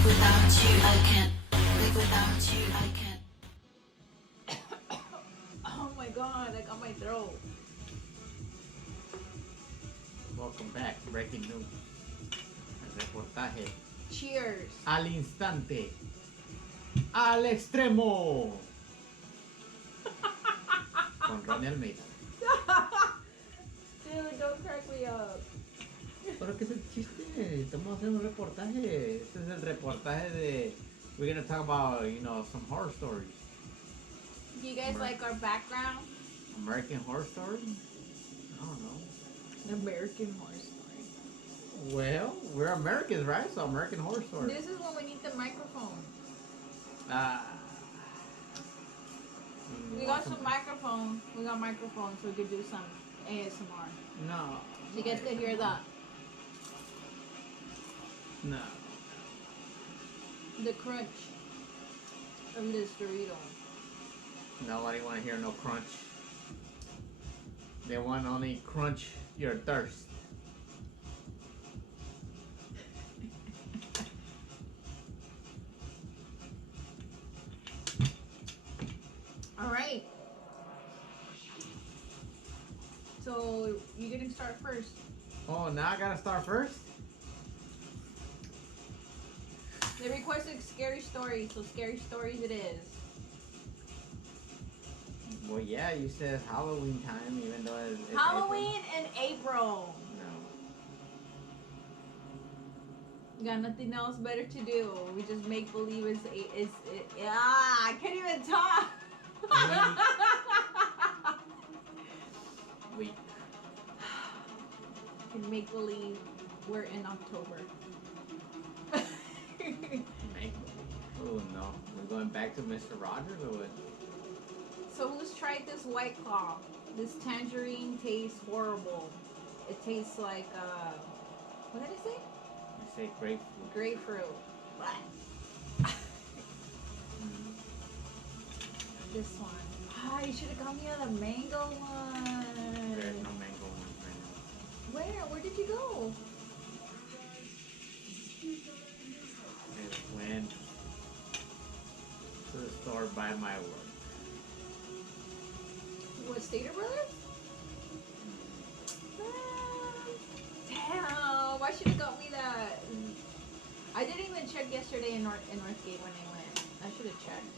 Live without you, I can't. Live without you, I can't. Oh my god, I got my throat. Welcome back. Breaking news. El reportaje. Cheers. Al instante. Al extremo. Con Ronnie Almeida. Dude, don't crack me up. ¿Pero qué es el chiste? Estamos haciendo un reportaje. Este es el reportaje de... We're gonna talk about, some horror stories. Do you guys like our background? American Horror Story? I don't know. American Horror Story. Well, we're Americans, right? So American Horror Story. This is when we need the microphone. We got some microphone. We got microphones so we could do some ASMR. No. So you guys could hear that. No. The crunch of this Dorito. Nobody want to hear no crunch. They want only crunch your thirst. All right. So you're gonna start first. Oh, now I gotta start first? They requested scary stories, so scary stories it is. Well, yeah, you said Halloween time, even though it's Halloween in April. No. We got nothing else better to do. We just make believe I can't even talk. Wait. Can make believe we're in October. Make Oh no. We're going back to Mr. Rogers or what? So who's tried this White Claw? This tangerine tastes horrible. It tastes like what did I say? You say grapefruit. Grapefruit. What? This one. Ah, you should have got me the mango one. There's no mango ones right now. Where? Where did you go? Just went to the store by my work. What, Stater Brothers? Damn, I should have got me that. I didn't even check yesterday in Northgate when I went. I should have checked.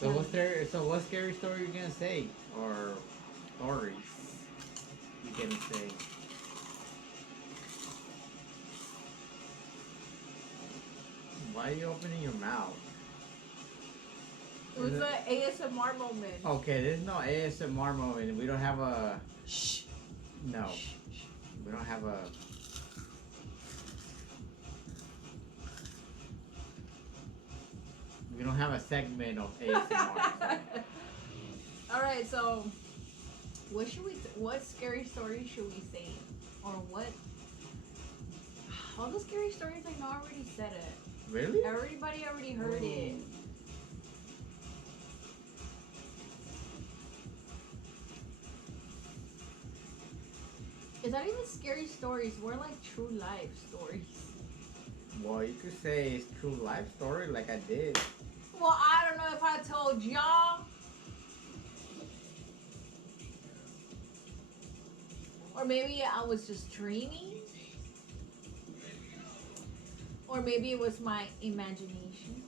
So what scary story you gonna say? Or stories you gonna say? Why are you opening your mouth? It was an ASMR moment. Okay, there's no ASMR moment. We don't have a... Shh. No. Shh. Shh. We don't have a... We don't have a segment of ASMR. Alright, so what scary story should we say? Or what? All the scary stories I know I already said it. Really? Everybody already heard it. Is that even scary stories? We're like true life stories. Well, you could say it's true life story like I did. Well, I don't know if I told y'all. Or maybe I was just dreaming. Or maybe it was my imagination.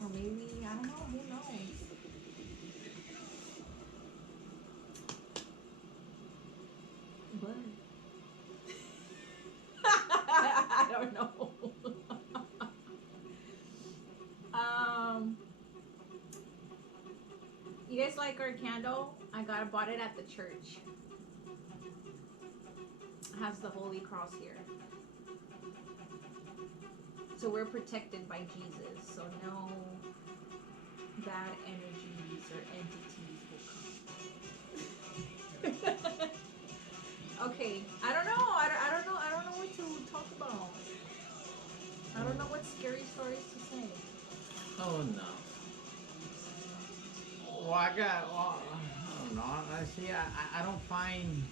Or maybe, I don't know, who knows? But I don't know. You guys like our candle? I bought it at the church. It has the Holy Cross here. So we're protected by Jesus. So no bad energies or entities will come. Okay, I don't know. I don't know. I don't know what to talk about. I don't know what scary stories to say. Oh no. Well, I don't know. I see. I don't find.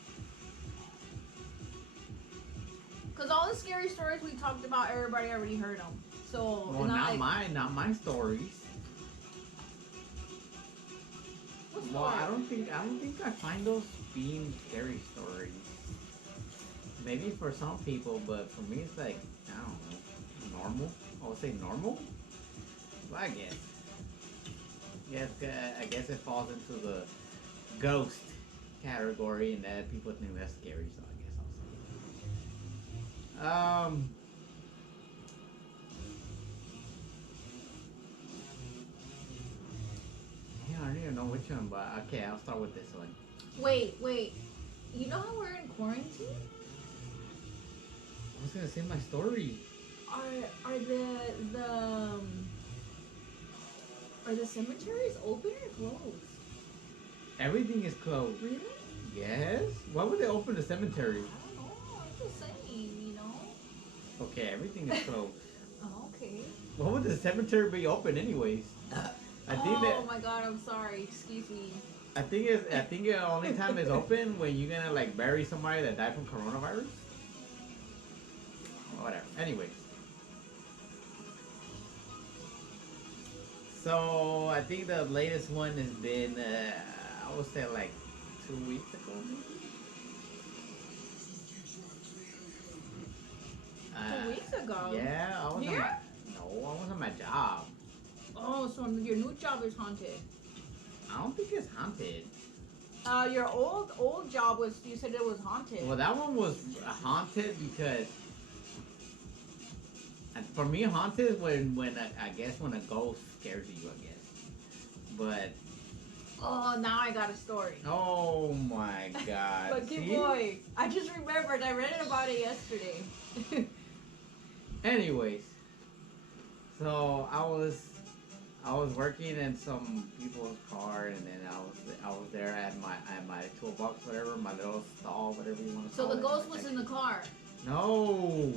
Because all the scary stories we talked about, everybody already heard them. So Well, it's not like, mine, not my stories. what Well, I story? don't think I find those being scary stories. Maybe for some people, but for me, it's like I don't know, normal. I would say normal. Well, I guess. Yes, I guess it falls into the ghost category, and that people think that's scary. So I guess I'll say it. Yeah, I don't even know which one, but okay, I'll start with this one. Wait. You know how we're in quarantine? I was gonna say my story. Are are the cemeteries open or closed? Everything is closed. Really? Yes. Why would they open the cemetery? I don't know. I'm just saying, you know. Okay, everything is closed. Oh, okay. Why would the cemetery be open anyways? I think that Oh my god, I'm sorry. Excuse me. I think the only time it's open when you're gonna like bury somebody that died from coronavirus. Whatever. Anyways. So I think the latest one has been I would say like 2 weeks ago maybe. 2 weeks ago? Yeah, I was Here? no, I was on my job. Oh, so your new job is haunted. I don't think it's haunted. Your old job was, you said it was haunted. Well, that one was haunted because for me, haunted is when I guess when a ghost scares you, I guess. But Oh, now I got a story. oh my god! Lucky See? boy. I just remembered. I read about it yesterday. Anyways, so I was working in some people's car, and then I was there at my toolbox, whatever, my little stall, whatever you want to So call it. the ghost was in the car. No.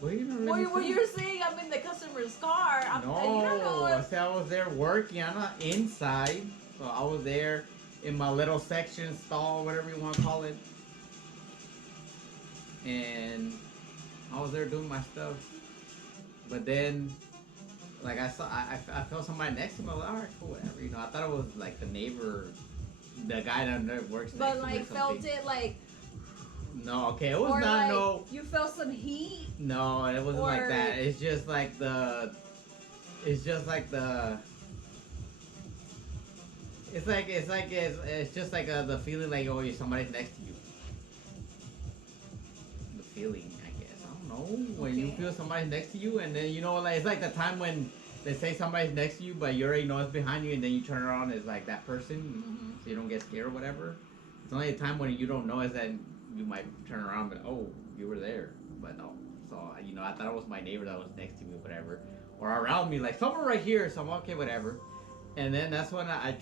Why you don't let me Well, finish? you're saying I'm in the customer's car. No, You don't know I if... said I was there working. I'm not inside, so I was there in my little section, stall, whatever you want to call it, and I was there doing my stuff. But then, like I felt somebody next to me. I was like, all right, cool, whatever. You know, I thought it was like the neighbor, the guy that works next But to me or like felt something. it like... No, okay, it was Or not like no. you felt some heat. No, it wasn't like Or- that. It's just like the. It's just like the. It's just like the feeling like oh somebody's next to you. The feeling, I guess. I don't know when you Okay. feel somebody's next to you, and then you know like it's like the time when they say somebody's next to you, but you already know it's behind you, and then you turn around it's like that person, Mhm. so you don't get scared or whatever. It's only a time when you don't know is that you might turn around and oh you were there, but no. So you know I thought it was my neighbor that was next to me, whatever, or around me like someone right here. So I'm okay, whatever. And then that's when I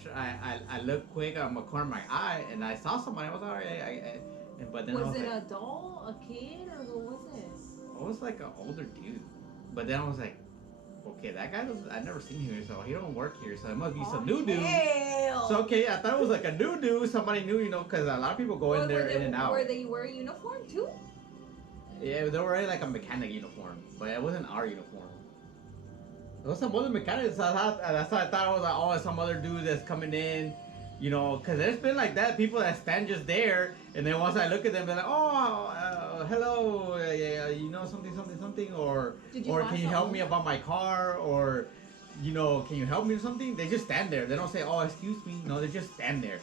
looked quick on the corner of my eye and I saw somebody. I was alright. But then I Was was it like, a doll, a kid, or what was it? I was like an older dude. But then I was like, okay, that guy doesn't. I've never seen him here, so he don't work here. So it must be some new dude. Hell. So okay, I thought it was like a new dude, somebody new, you know, because a lot of people go in there in and out. Were they wearing uniform too? Yeah, they were wearing like a mechanic uniform, but it wasn't our uniform. There was some other mechanics. That's why I thought it was like, oh, it's some other dude that's coming in, you know, because there's been like that, people that stand just there, and then once I look at them, they're like, oh, hello, yeah, you know, something, or Did you or want can you help some? me about my car, or, you know, can you help me with something? They just stand there. They don't say, oh, excuse me. No, they just stand there.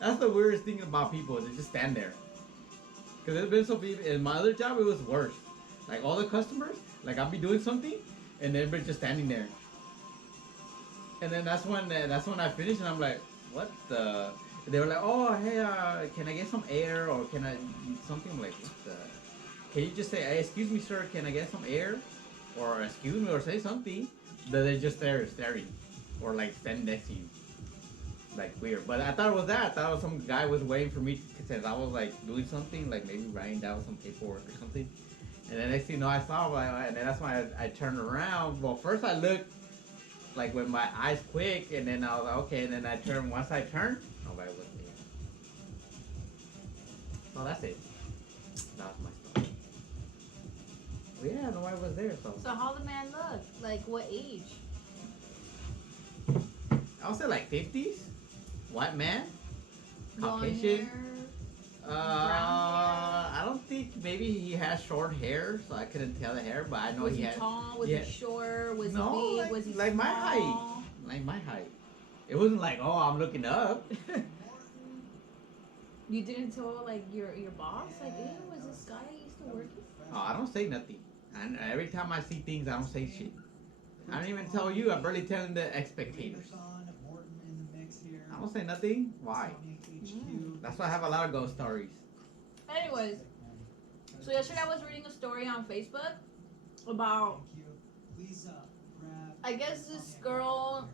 That's the weirdest thing about people. They just stand there. Because there's been some people, in my other job, it was worse. Like all the customers, like I'll be doing something, and they're just standing there. And then that's when I finished, and I'm like, what the? And they were like, oh hey, can I get some air, or can I something? I'm like, what the? Can you just say, hey, excuse me, sir, can I get some air, or excuse me, or say something? But they're just there staring, or like standing next to you, like weird. But I thought it was that. I thought it was some guy was waiting for me because I was like doing something, like maybe writing down some paperwork or something. And then next thing you know, I saw him, and then that's why I turned around. Well, first I looked, like with my eyes quick, and then I was like, okay, and then I turned, once I turned, nobody was there. So that's it. That was my story. Well, yeah, nobody was there, so So how the man look? Like what age? I would say like 50s. White man, Blonde Caucasian. hair, brown hair. I don't think maybe he has short hair, so I couldn't tell the hair, but I know Was he he had. tall? Was yeah. he short? Was No, he big? like, Was he like my height. small? Like my height. It wasn't like, oh, I'm looking up. You didn't tell like your boss like, hey, was this guy I used to work with? Oh, I don't say nothing. And every time I see things, I don't say shit. I don't even tell you. I barely tell the spectators. I don't say nothing. Why? That's why I have a lot of ghost stories. Anyways, so yesterday I was reading a story on Facebook about, I guess this girl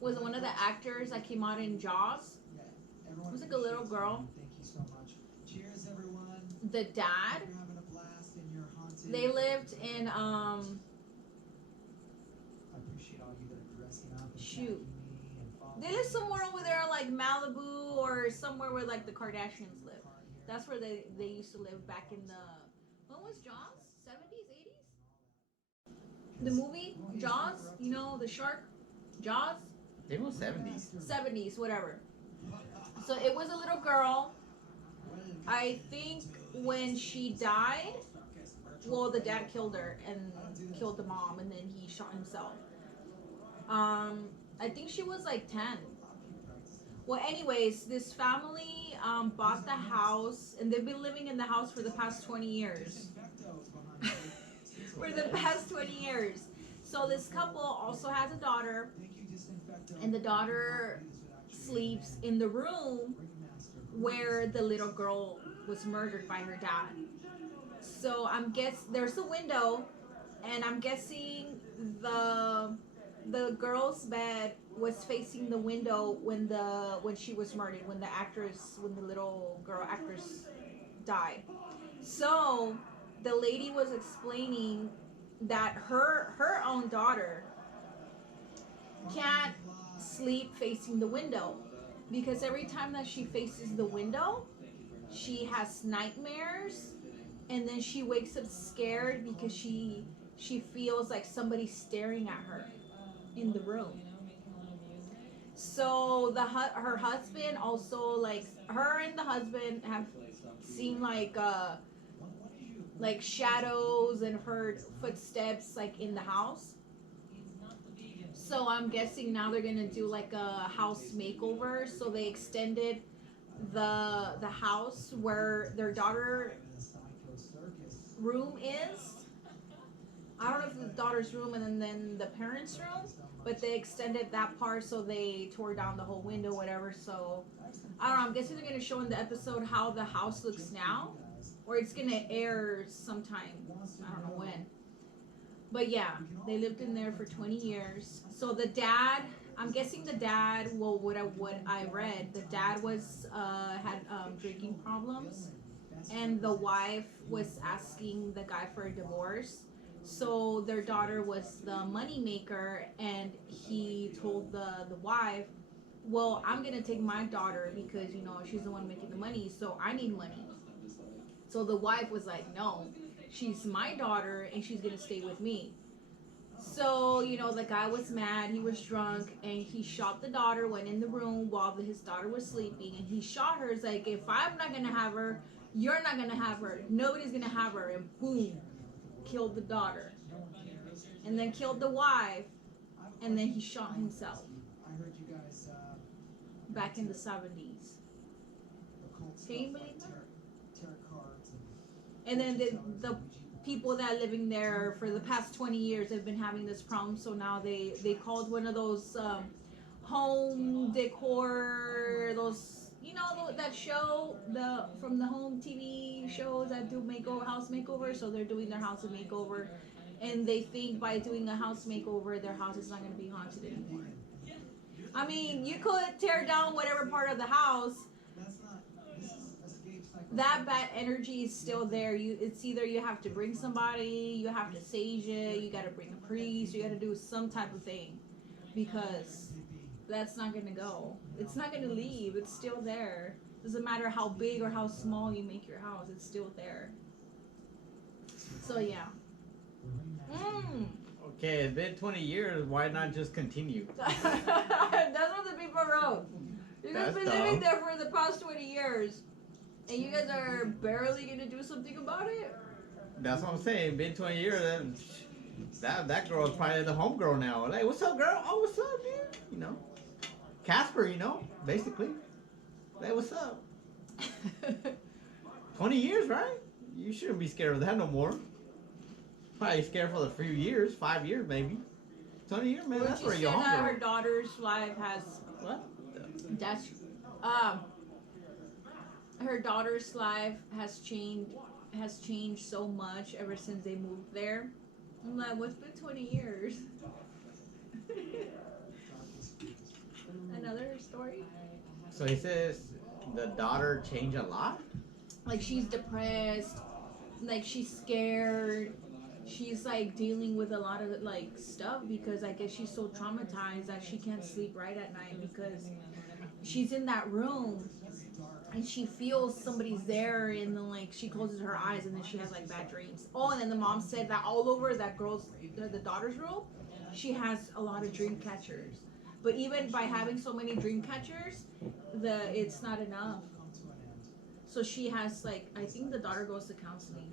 was one of the actors that came out in Jaws. It was like a little girl. The dad, they lived in shoot. They live somewhere over there like Malibu or somewhere where like the Kardashians live. That's where they used to live back in the, when was Jaws? 70s, 80s? The movie Jaws, you know, the shark Jaws? They were 70s. 70s, whatever. So it was a little girl. I think when she died, well, the dad killed her and killed the mom, and then he shot himself. I think she was like 10. Well, anyways, this family bought the house, and they've been living in the house for the past 20 years. For the past 20 years. So this couple also has a daughter, and the daughter sleeps in the room where the little girl was murdered by her dad. So there's a window, and I'm guessing the girl's bed was facing the window when she was murdered, when the little girl actress died. So the lady was explaining that her own daughter can't sleep facing the window because every time that she faces the window, she has nightmares, and then she wakes up scared because she feels like somebody's staring at her in the room. So her husband also, like, her and the husband have seen like shadows and heard footsteps like in the house. So I'm guessing now they're gonna do like a house makeover. So they extended the house where their daughter room is. I don't know if the daughter's room and then the parents' room, but they extended that part, so they tore down the whole window, whatever. So I don't know. I'm guessing they're gonna show in the episode how the house looks now, or it's gonna air sometime. I don't know when. But yeah, they lived in there for 20 years. So the dad, I'm guessing the dad, well, what I read, the dad was had drinking problems, and the wife was asking the guy for a divorce. So their daughter was the money maker, and he told the wife, well, I'm gonna take my daughter because she's the one making the money, so I need money. So the wife was like, no, she's my daughter and she's gonna stay with me. So, the guy was mad, he was drunk, and he shot the daughter, went in the room while his daughter was sleeping, and he shot her. It's like, if I'm not gonna have her, you're not gonna have her, nobody's gonna have her, and boom, killed the daughter. And then killed the wife, and then he shot himself. Back in the 70s. Can you believe that? And then the people that are living there for the past 20 years have been having this problem, so now they called one of those home decor, those that show from the home TV shows that do house makeover. So they're doing their house a makeover, and they think by doing a house makeover their house is not going to be haunted anymore. I mean, you could tear down whatever part of the house, that bad energy is still there. It's either you have to bring somebody, you have to sage it, you got to bring a priest, you got to do some type of thing, because that's not gonna go. It's not gonna leave. It's still there. Doesn't matter how big or how small you make your house. It's still there. So yeah. Mm. Okay, it's been 20 years. Why not just continue? That's what the people wrote. You guys That's been living dumb. there for the past 20 years, and you guys are barely gonna do something about it. That's what I'm saying. Been 20 years. That girl is probably the home girl now. Like, what's up, girl? Oh, what's up, dude? You know, Casper. You know, basically. Like, what's up? 20 years, right? You shouldn't be scared of that no more. Probably scared for the few years, 5 years maybe. 20 years, man. Would That's you where say you're home that her girl. daughter's life has What? that's um her daughter's life has changed so much ever since they moved there. I'm like, what's been 20 years? Another story? So he says the daughter changed a lot. Like she's depressed, like she's scared. She's like dealing with a lot of like stuff because I guess she's so traumatized that she can't sleep right at night because she's in that room and she feels somebody's there and then like she closes her eyes and then she has like bad dreams. Oh, and then the mom said that all over that girl's the daughter's room, she has a lot of dream catchers. But even by having so many dream catchers, it's not enough. So she has like I think the daughter goes to counseling.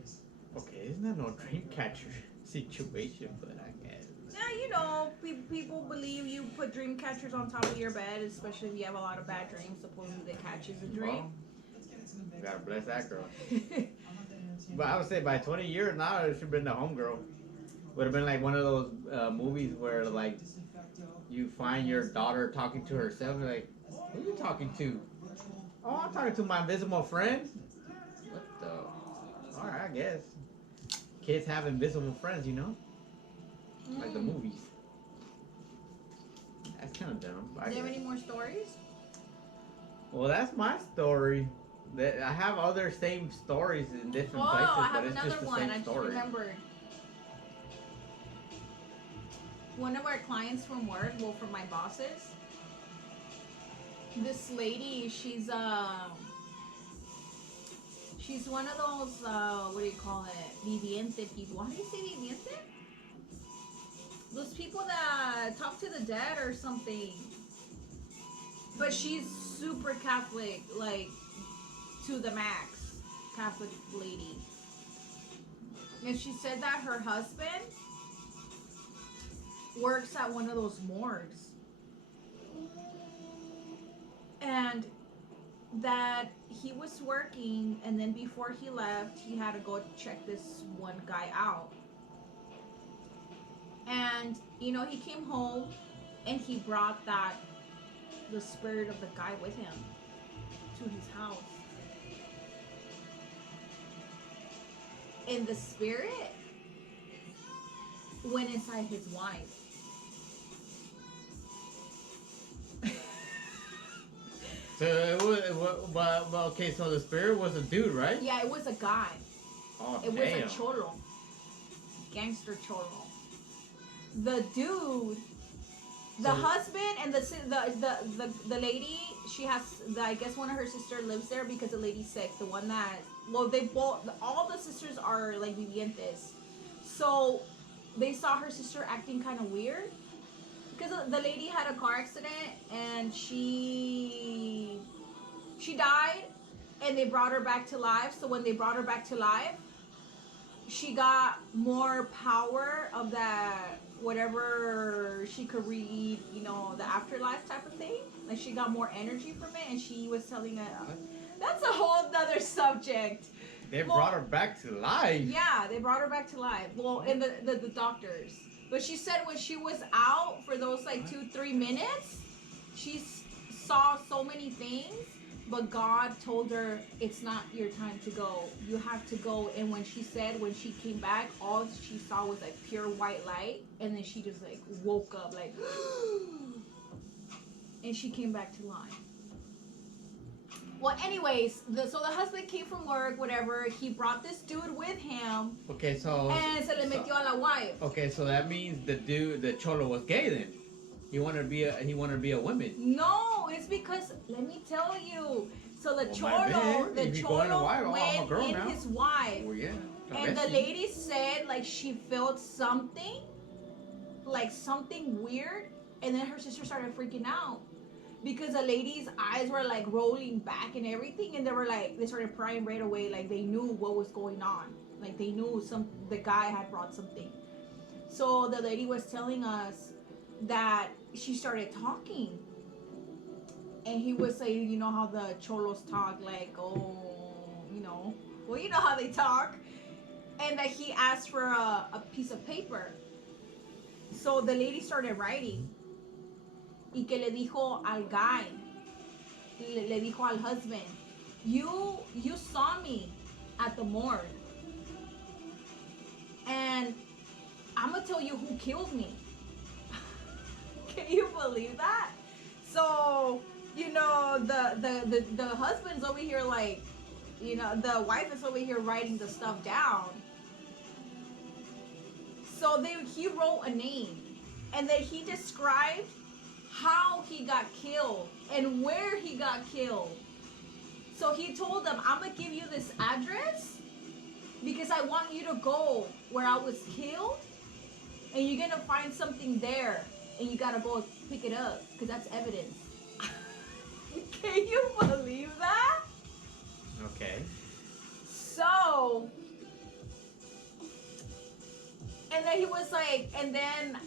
Okay, isn't that no dream catcher situation? But I guess. Yeah, you know, people believe you put dream catchers on top of your bed, especially if you have a lot of bad dreams. Supposedly they catches a dream. Well, gotta bless that girl. But I would say by 20 years now, it should have been the homegirl. Would have been like one of those movies where like you find your daughter talking to herself. You're like, who are you talking to? Oh, I'm talking to my invisible friend. What the? Alright, I guess. Kids have invisible friends, you know? Like the movies. That's kind of dumb. Do you have any more stories? Well, that's my story. That I have other same stories in different Oh, places, I have but it's another just the one. same I just story. remembered. One of our clients from work, well, from my bosses, this lady, she's one of those what do you call it? Viviente people. How do you say viviente? Those people that talk to the dead or something. But she's super Catholic, like to the max. Catholic lady. And she said that her husband works at one of those morgues. And that he was working and then before he left, he had to go check this one guy out. And, you know, he came home and he brought the spirit of the guy with him to his house. And the spirit went inside his wife. So it was, but okay, so the spirit was a dude, right? Yeah, it was a guy. Oh, It damn. was a cholo. Gangster cholo. The dude, the So- husband and the lady, she has, I guess one of her sisters lives there because the lady's sick. The one that, well, they both, all the sisters are like vivientes. So they saw her sister acting kind of weird. Because the lady had a car accident and she died and they brought her back to life. So when they brought her back to life, she got more power of that, whatever she could read, you know, the afterlife type of thing. Like she got more energy from it and she was telling her, that's a whole nother subject. They Well, brought her back to life. Yeah, they brought her back to life. Well, in the doctors. But she said when she was out for those like 2-3 minutes, she saw so many things, but God told her it's not your time to go. You have to go. And when she said when she came back, all she saw was like pure white light, and then she just like woke up like, and she came back to life. Well, anyways, so the husband came from work, whatever. He brought this dude with him, Okay, so. and se le metió a la wife. Okay, so that means the cholo was gay then. He wanted to be a woman. No, it's because let me tell you. So the Well, my cholo, bad. the If you go in a wife, cholo I'm a went girl in now. his wife, Well, yeah. and the lady said like she felt something, like something weird, and then her sister started freaking out because the lady's eyes were like rolling back and everything, and they started crying right away, like they knew what was going on, like they knew the guy had brought something. So the lady was telling us that she started talking, and he was saying, you know how the cholos talk, like, oh, you know, well, you know how they talk, and that he asked for a piece of paper. So the lady started writing, y que le dijo al guy, le dijo al husband, you saw me at the morgue, and I'm gonna tell you who killed me. Can you believe that? So, you know, the husband's over here like, you know, the wife is over here writing the stuff down. So he wrote a name, and then he described how he got killed and where he got killed. So he told them, I'm gonna give you this address because I want you to go where I was killed, and you're gonna find something there, and you gotta go pick it up because that's evidence. Can you believe that? Okay. So, and then he was like, and then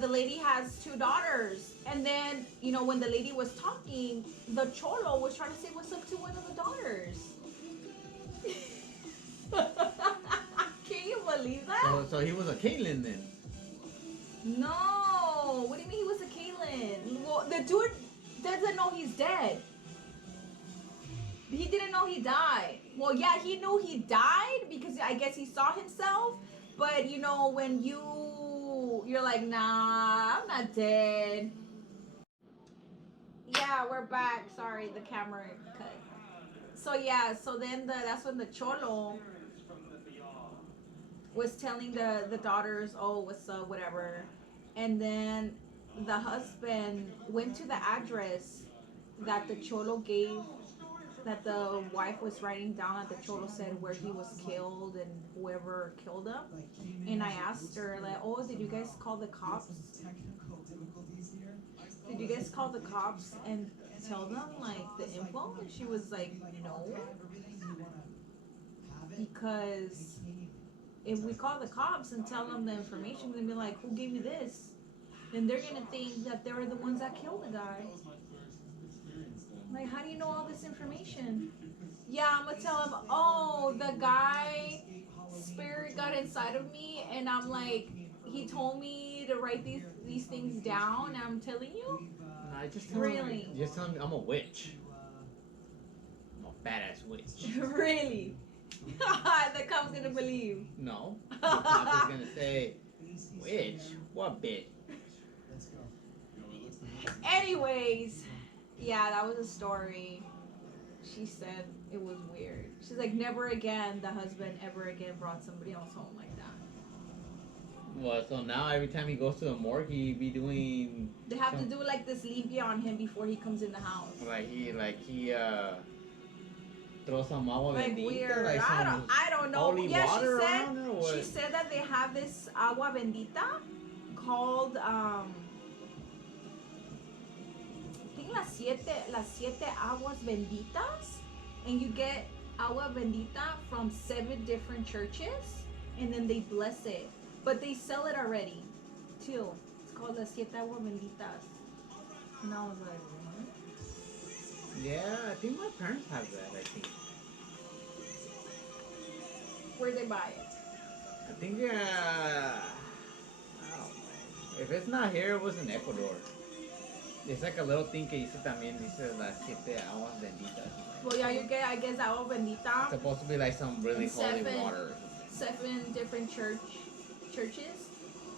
the lady has 2 daughters, and then, you know, when the lady was talking, the cholo was trying to say what's up to one of the daughters. Can you believe that? So he was a Caitlyn then. No. What do you mean he was a Caitlyn? Well, the dude doesn't know he's dead. He didn't know he died. Well, yeah, he knew he died because I guess he saw himself. But you know, when you're like, nah, I'm not dead. Yeah, we're back. Sorry, the camera cut. So yeah, so then that's when the cholo was telling the daughters, oh, what's up, whatever. And then the husband went to the address that the cholo gave, that the wife was writing down, that the cholo said where he was killed and whoever killed him. And I asked her, like, oh, did you guys call the cops? Did you guys call the cops and tell them like the info? And she was like, no, because if we call the cops and tell them the information, they'll be like, who gave you this? Then they're gonna think that they were the ones that killed the guy. Like, how do you know all this information? Yeah, I'm gonna tell him, oh, the guy spirit got inside of me, and I'm like, he told me to write these things down, and I'm telling you. No, just Really? Just tell him I'm a witch. I'm a badass witch. Really? The cop's gonna believe. No. The cop is gonna say, witch? What bitch? Anyways, yeah, that was a story. She said it was weird. She's like, never again, the husband ever again brought somebody else home like that. Well, so now every time he goes to the morgue, he be doing. They have to do like this limpia on him before he comes in the house. Like he throw some agua Like bendita, weird. like some I don't know. holy Yeah, water around or what? she said that they have this agua bendita called I think las siete aguas benditas, and you get agua bendita from 7 different churches, and then they bless it. But they sell it already, too. It's called las siete aguas benditas. And I was like, what? Yeah, I think my parents have that. I think. Where'd they buy it? I think. I don't know. If it's not here, it was in Ecuador. It's like a little thing que dice también, dice las siete aguas benditas. Well, yeah, you get, I guess, agua bendita. It's supposed to be like some really holy water. 7 different churches,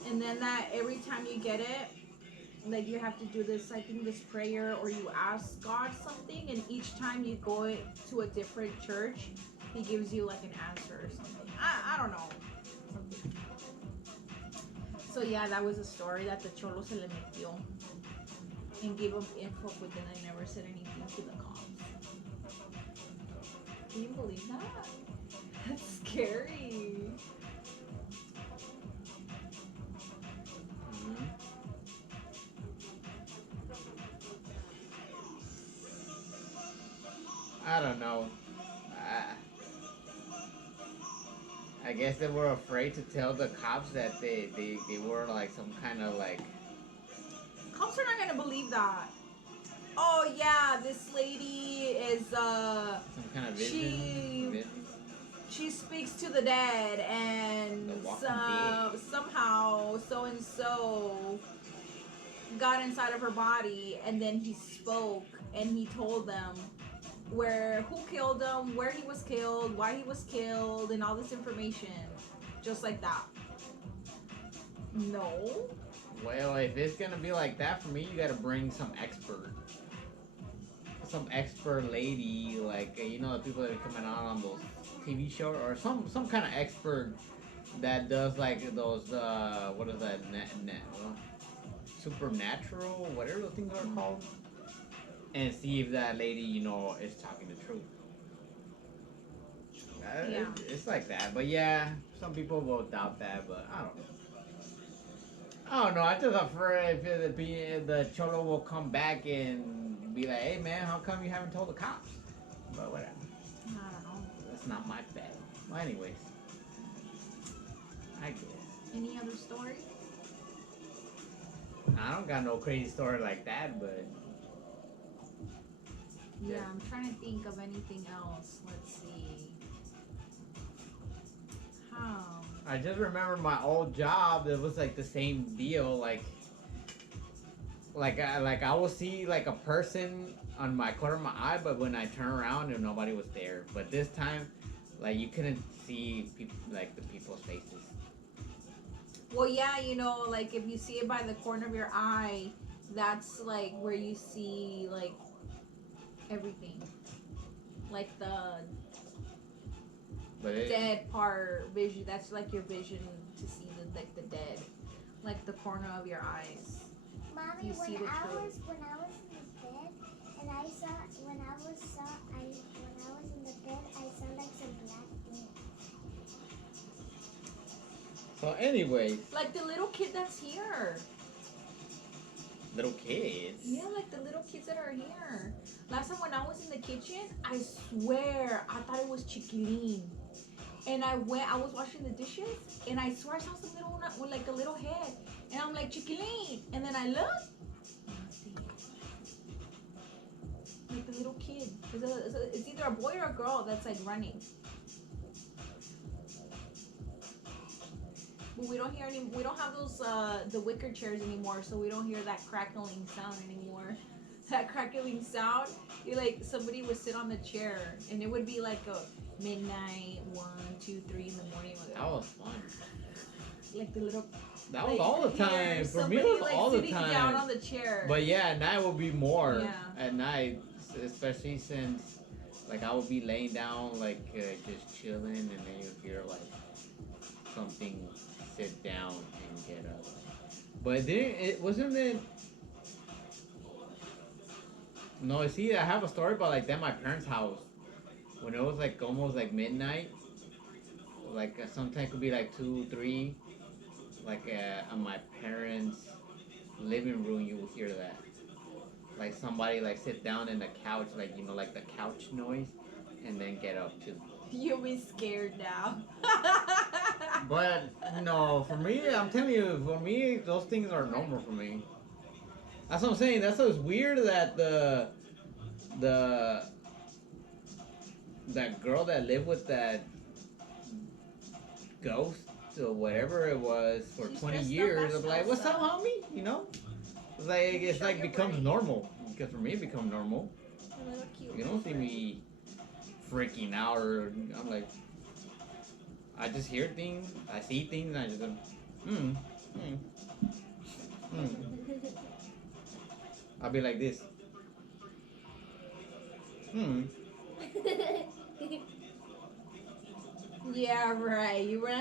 and then that every time you get it, like you have to do this, I think, this prayer, or you ask God something, and each time you go to a different church, he gives you like an answer or something. I don't know. So yeah, that was a story that the cholo se le metió. and gave them info, but then I never said anything to the cops. Can you believe that? That's scary. Mhm. I don't know. I guess they were afraid to tell the cops that they were like some kind of like Cops are not gonna believe that. Oh yeah, this lady is some kind of she vision. she speaks to the dead, and The Walking Dead. somehow so and so got inside of her body, and then he spoke and he told them who killed him, where he was killed, why he was killed, and all this information, just like that. No. Well, if it's gonna be like that for me, you gotta bring some expert lady, like you know the people that are coming out on those TV shows, or some kind of expert that does like those what is that supernatural, whatever those things are called, and see if that lady is talking the truth. Yeah. It's like that, but yeah, some people will doubt that, but I don't know. I don't know. I'm just afraid if the cholo will come back and be like, "Hey man, how come you haven't told the cops?" But whatever. I don't know. That's not my bad. Well, anyways, I guess. Any other story? I don't got no crazy story like that, but Yeah, I'm trying to think of anything else. Let's see. How? I just remember my old job. It was like the same deal. Like I will see like a person on my corner of my eye, but when I turn around and nobody was there. But this time, like you couldn't see people like the people's faces. Well, yeah, like if you see it by the corner of your eye, that's like where you see like everything. Like the But it, dead part vision, that's like your vision to see the dead. Like the corner of your eyes. Mommy, You see the truth. when I was in the bed and I saw when I was in the bed I saw like some black thing. so anyways, Like the little kid that's here. little kids. Yeah, like the little kids that are here. Last time when I was in the kitchen, I swear I thought it was Chiquilin. And I was washing the dishes, and I swear I saw some little one with like a little head. And I'm like, Chiquilin. And then I look, nothing. Like the little kid. It's either a boy or a girl that's like running. But we don't hear we don't have those, the wicker chairs anymore, so we don't hear that crackling sound anymore. That crackling sound, somebody would sit on the chair, and it would be like a midnight, 1, 2, 3 in the morning. That was fun. Like the little. That was like, all the here, time. For me, somebody, it was like, all the sitting time. down on the chair. But yeah, at night will be more. Yeah. At night, especially since like I would be laying down like just chilling, and then you hear like something sit down and get up. But then it wasn't it. No, see, I have a story about like that at my parents' house when it was like almost like midnight. Like sometimes it could be like 2, 3. Like on my parents' living room, you will hear that. Like somebody like sit down in the couch, like like the couch noise, and then get up too. You'll be scared now. But no, for me, I'm telling you, for me, those things are normal for me. That's what I'm saying. That's what's weird that the that girl that lived with that ghost or whatever it was for She's 20 just the years. best I'm like, what's up, Elsa. homie? It's like it's Show like your becomes brain. normal because for me it becomes normal. A little cute. You don't see me freaking out or I'm like, I just hear things, I see things, and I just I'll be like this. Yeah, right. You were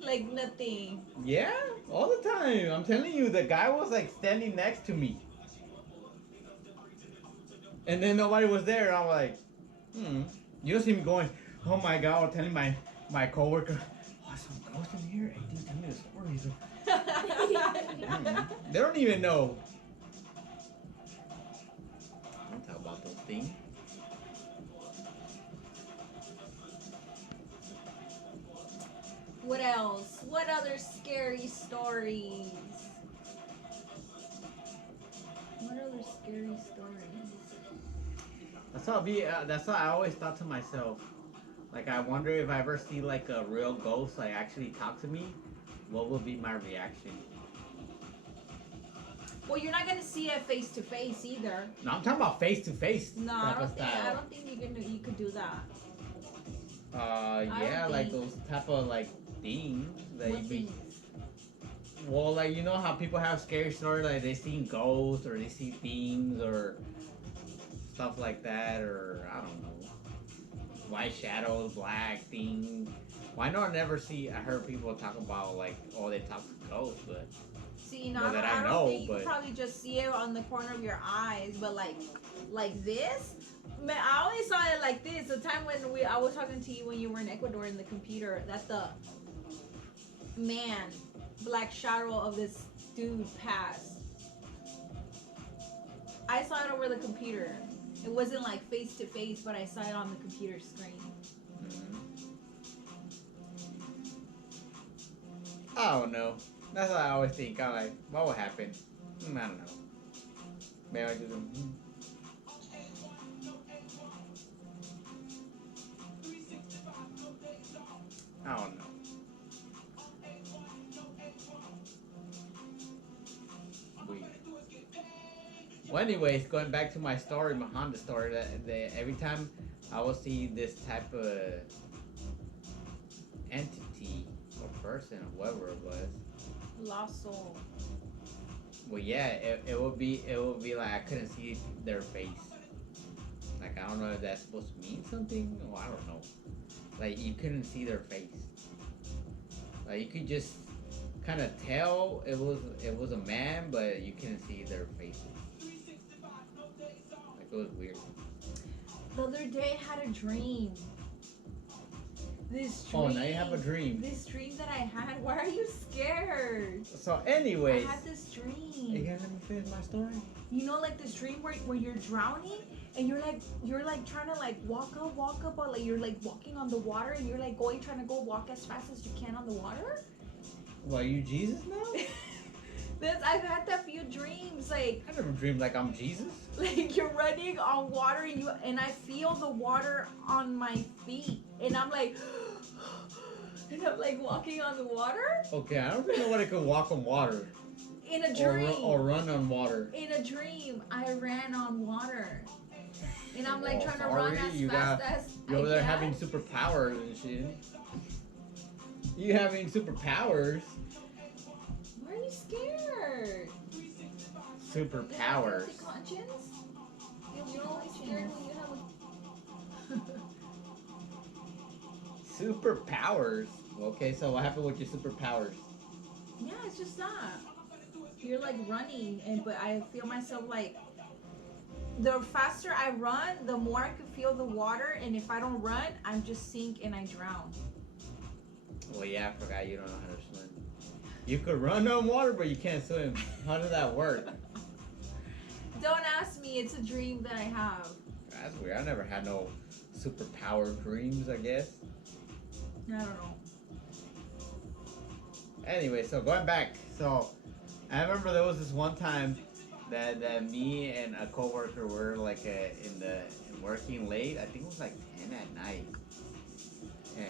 like nothing. Yeah, all the time. I'm telling you, the guy was like standing next to me. And then nobody was there. I'm like, You don't see me going, oh my god, or telling my coworker, oh, some ghost in here. Hey, dude, tell me the stories. They don't even know. I don't talk about those things. What else? What other scary stories? What other scary stories? That's how I always thought to myself. Like, I wonder if I ever see like a real ghost like actually talk to me, what would be my reaction? Well, you're not gonna see it face to face either. No, I'm talking about face to face. No, I don't think you could do that. Yeah, don't like think- those type of like things that What you be. things? Well, like you know how people have scary stories, like they see ghosts or they see things or stuff like that, or I don't know, white shadows, black things. Well, I know I heard people talk about like, oh, they talk to ghosts, but See, no, Well, that I I don't know, think you but- could probably just see it on the corner of your eyes, but like this. Man, I always saw it like this. The time when I was talking to you when you were in Ecuador in the computer, that the black shadow of this dude passed. I saw it over the computer. It wasn't like face to face, but I saw it on the computer screen. I don't know. That's what I always think. I'm like, what will happen? I don't know. Maybe I just. I don't know. Weird. Well, anyways, going back to my story, my Honda story, that every time I will see this type of entity or person or whoever it was, Lost soul. well, yeah, it would be like I couldn't see their face. Like I don't know if that's supposed to mean something, or I don't know. Like you couldn't see their face. Like you could just kind of tell it was a man, but you couldn't see their faces. Like it was weird. The other day I had a dream. This dream. Oh, now you have a dream. This dream that I had. Why are you scared? So, anyways, I had this dream. you guys let me finish my story. You know, like this dream where you're drowning and you're like trying to like walk up, but like you're like walking on the water and you're like trying to go walk as fast as you can on the water. Well, are you Jesus now? I've had that few dreams, like I never dreamed like I'm Jesus. like you're running on water and I feel the water on my feet and I'm like and I'm like walking on the water. Okay, I don't think nobody could walk on water. In a dream. Or run on water. In a dream, I ran on water. And I'm like Oh, trying to run sorry, as you fast got- as You're I over there can. having superpowers and shit. You having superpowers. Why are you scared? Superpowers. Guilty conscience? You're only scared when you have Superpowers. Okay, so what happened with your superpowers? Yeah, it's just that. You're like running but I feel myself like the faster I run, the more I can feel the water, and if I don't run, I'm just sink and I drown. Well, yeah, I forgot you don't know how to swim. You could run on water, but you can't swim. How does that work? Don't ask me, it's a dream that I have. That's weird. I never had no superpower dreams, I guess. I don't know. Anyway, so going back, so I remember there was this one time that me and a coworker were like working late. I think it was like 10 at night,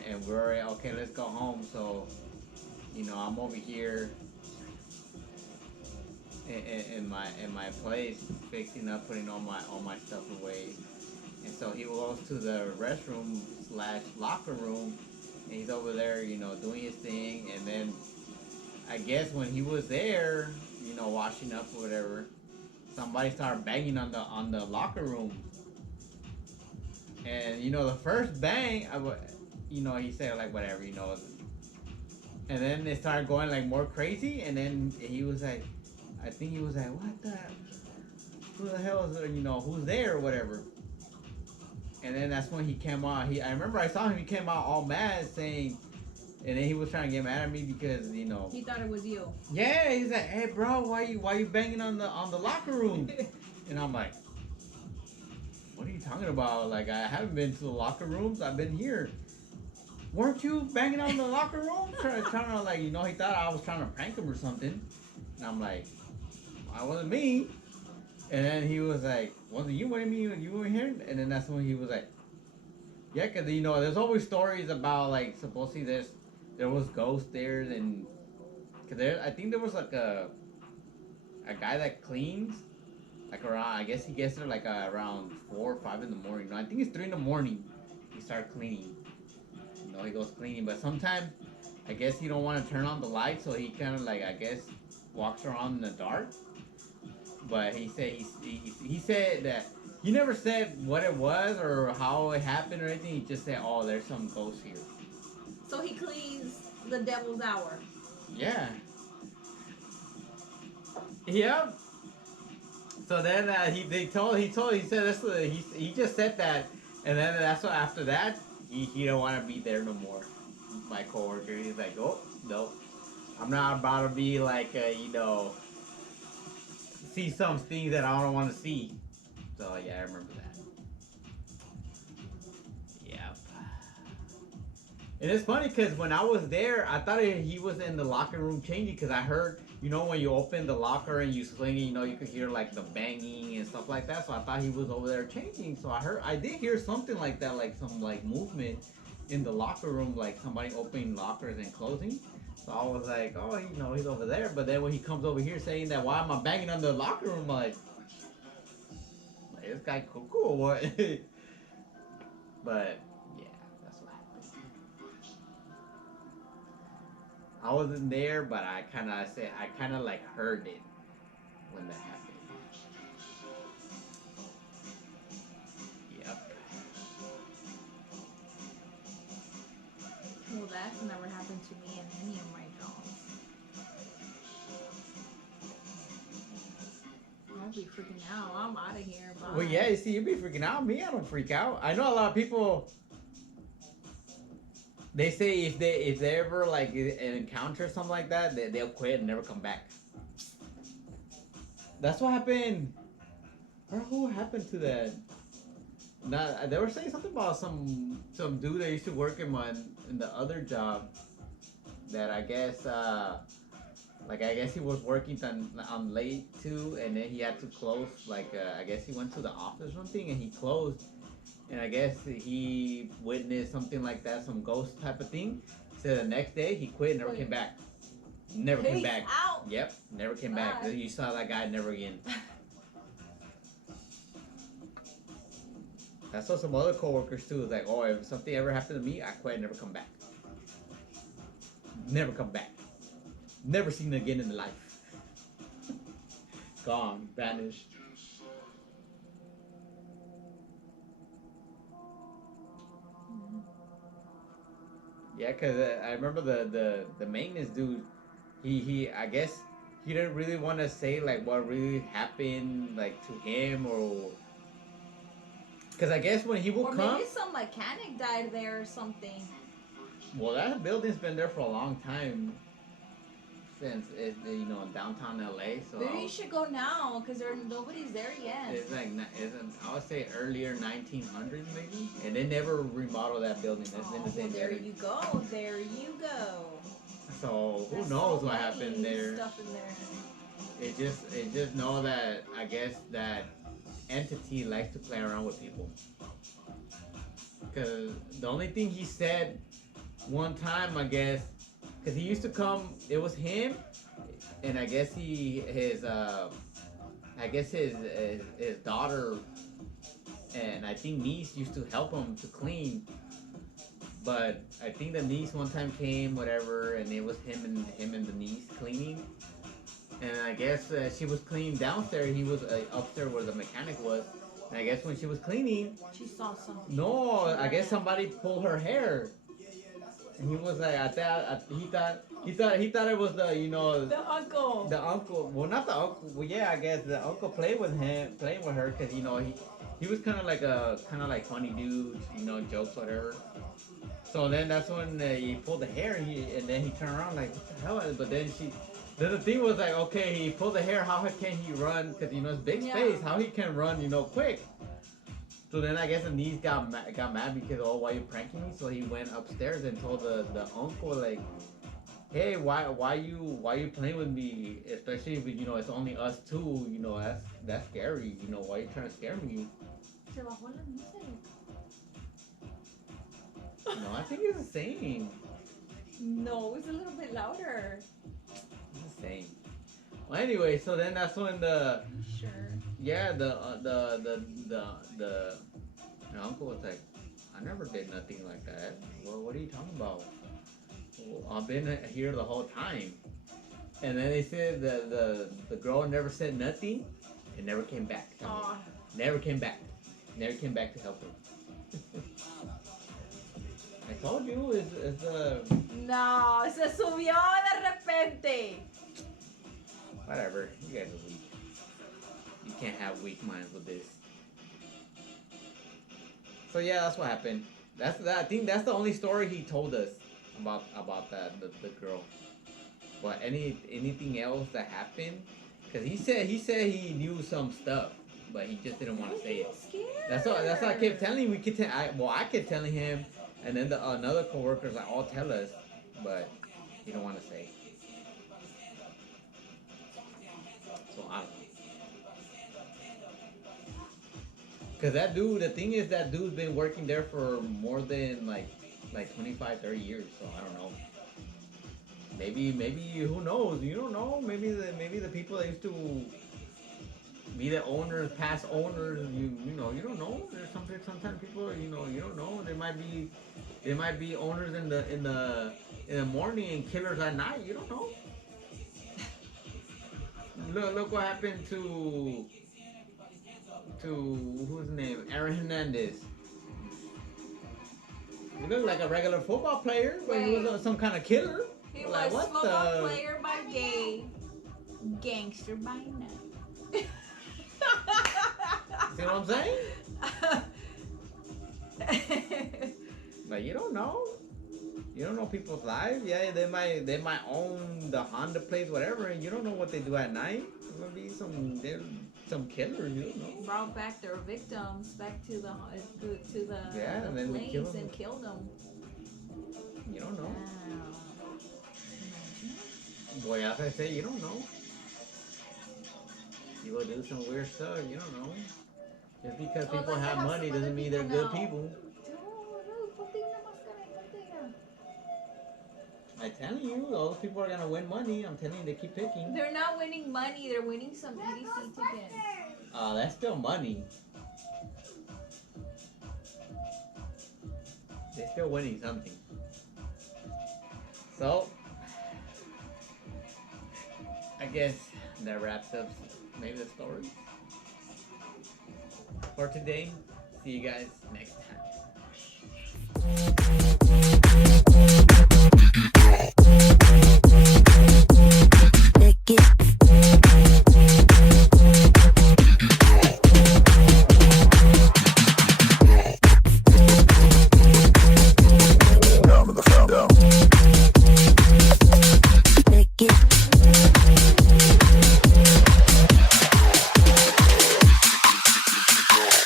and we were okay. Let's go home. So, you know, I'm over here in my place, fixing up, putting all my stuff away, and so he goes to the restroom / locker room, and he's over there, you know, doing his thing, and then I guess when he was there, you know, washing up or whatever, somebody started banging on the locker room. And you know, the first bang, you know, he said like whatever, you know. And then they started going like more crazy, and then he was like, I think he was like, what the who the hell is there, who's there or whatever. And then that's when he came out. I remember I saw him. He came out all mad, saying, and then he was trying to get mad at me because He thought it was you. Yeah, he's like, hey bro, why you banging on the locker room? And I'm like, what are you talking about? Like, I haven't been to the locker rooms. I've been here. Weren't you banging on the locker room? Trying to like, he thought I was trying to prank him or something. And I'm like, I wasn't me. And then he was like, wasn't you? What do you mean you were here? And then that's when he was like, yeah, because, there's always stories about, like, supposedly there was ghosts there. And, because I think there was, like, a guy that cleans, like, around, I guess he gets there, like, around 4 or 5 in the morning. No, I think it's 3 in the morning he started cleaning. He goes cleaning. But sometimes, I guess he don't want to turn on the light, so he kind of, like, I guess, walks around in the dark. But he said he said that he never said what it was or how it happened or anything. He just said, "Oh, there's some ghosts here." So he cleans the devil's hour. Yeah. Yep. So then he said this. He just said that, and then that's what after that he don't want to be there no more. My coworker, he's like, "Oh no, I'm not about to be like see some things that I don't want to see." So yeah, I remember that. Yep. And it's funny because when I was there, I thought he was in the locker room changing because I heard, when you open the locker and you swing it, you could hear like the banging and stuff like that. So I thought he was over there changing. So I did hear something like that, like some like movement in the locker room, like somebody opening lockers and closing. So I was like, oh, he's over there. But then when he comes over here saying that, why am I banging on the locker room? I'm like, this guy cool, what? But yeah, that's what happened. I wasn't there, but I kind of like heard it when that happened. Yep. Well, that's never happened to me in any of my jobs. I'll be freaking out. I'm out of here. Bye. Well, yeah, you see, you be freaking out. Me, I don't freak out. I know a lot of people. They say if they ever like an encounter something like that, they'll quit and never come back. That's what happened. Or who happened to that? Nah, they were saying something about some dude that used to work in the other job. That I guess he was working on late too, and then he had to close. I guess he went to the office or something, and he closed. And I guess he witnessed something like that, some ghost type of thing. So the next day he quit and never came back. Never came back. Out. Yep, never came back. You saw that guy never again. I saw some other coworkers too. It's like, oh, if something ever happened to me, I quit and never come back. Never come back. Never seen again in life. Gone, vanished. Yeah, cause I remember the maintenance dude. He I guess he didn't really want to say like what really happened like to him or. Cause I guess when he will or come. Maybe some mechanic died there or something. Well, that building's been there for a long time. Since it, in downtown LA. So Maybe you should go now because nobody's there yet. It's like I would say earlier 1900s maybe, and they never remodeled that building. That's in the same there area. you go. There you go. So who That's knows so what many happened there? Stuff in there. It just know that I guess that entity likes to play around with people. Cause the only thing he said one time, I guess. Cause he used to come. It was him, and I guess his daughter, and I think niece used to help him to clean. But I think the niece one time came, whatever, and it was him and the niece cleaning. And I guess she was cleaning downstairs. He was upstairs where the mechanic was. And I guess when she was cleaning, she saw something. no, I guess somebody pulled her hair. he was like, he thought it was the, The uncle. the uncle. Well, not the uncle. Well, yeah, I guess the uncle playing with her, because he was kind of like funny dude, jokes, whatever. So then that's when he pulled the hair, and then he turned around like, what the hell? But then the thing was like, okay, he pulled the hair. How can he run? Because it's big space. How he can run, quick? So then I guess the niece got mad because, oh, why you pranking me? So he went upstairs and told the uncle, like, hey, why you playing with me? Especially if it's only us two. That's scary. Why you trying to scare me? Se bajó la música. No, I think it's the same. No, it's a little bit louder. It's the same. Well, anyway, so then that's when Sure. yeah, the uncle was like, I never did nothing like that. Well, what are you talking about? Well, I've been here the whole time. And then they said the girl never said nothing and never came back. Never came back. Never came back to help her. I told you, it's No, se subió de repente. whatever. You guys are weak. You can't have weak minds with this. So yeah, that's what happened. I think that's the only story he told us about that the girl. But anything else that happened? Because he said he knew some stuff, but he just didn't want to say it. That's what I kept telling him. I kept telling him, and then another coworker's like, "Oh, tell us," but he don't want to say. So I don't know. Because that dude, the thing is, that dude's been working there for more than like 25, 30 years. So I don't know. Maybe who knows? You don't know. Maybe the people that used to be the owners, past owners. You don't know. There's sometimes people you don't know. They might be owners in the morning and killers at night. You don't know. Look what happened to who's name? Aaron Hernandez. He looked like a regular football player, but he was some kind of killer. He was football player by day, gangster by night. See what I'm saying? But you don't know. You don't know people's lives. Yeah, they might own the Honda place, whatever, and you don't know what they do at night. There might be some killers. You don't know. Brought back their victims back to the and then place and killed them. You don't know. Wow. Boy, as I say, you don't know. You will do some weird stuff. You don't know. Just because people have money doesn't mean they're good people. I'm telling you, those people are gonna win money. I'm telling you, they keep picking. They're not winning money. They're winning some EDC tickets. That's still money. They're still winning something. So, I guess that wraps up maybe the story for today. See you guys next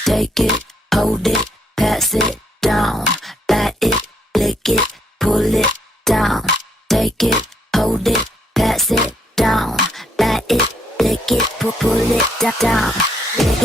Take it, hold it, pass it down. Bat it, lick it, pull it down. Take it, hold it, pass it down. Bat it, lick it, pull it down. Lick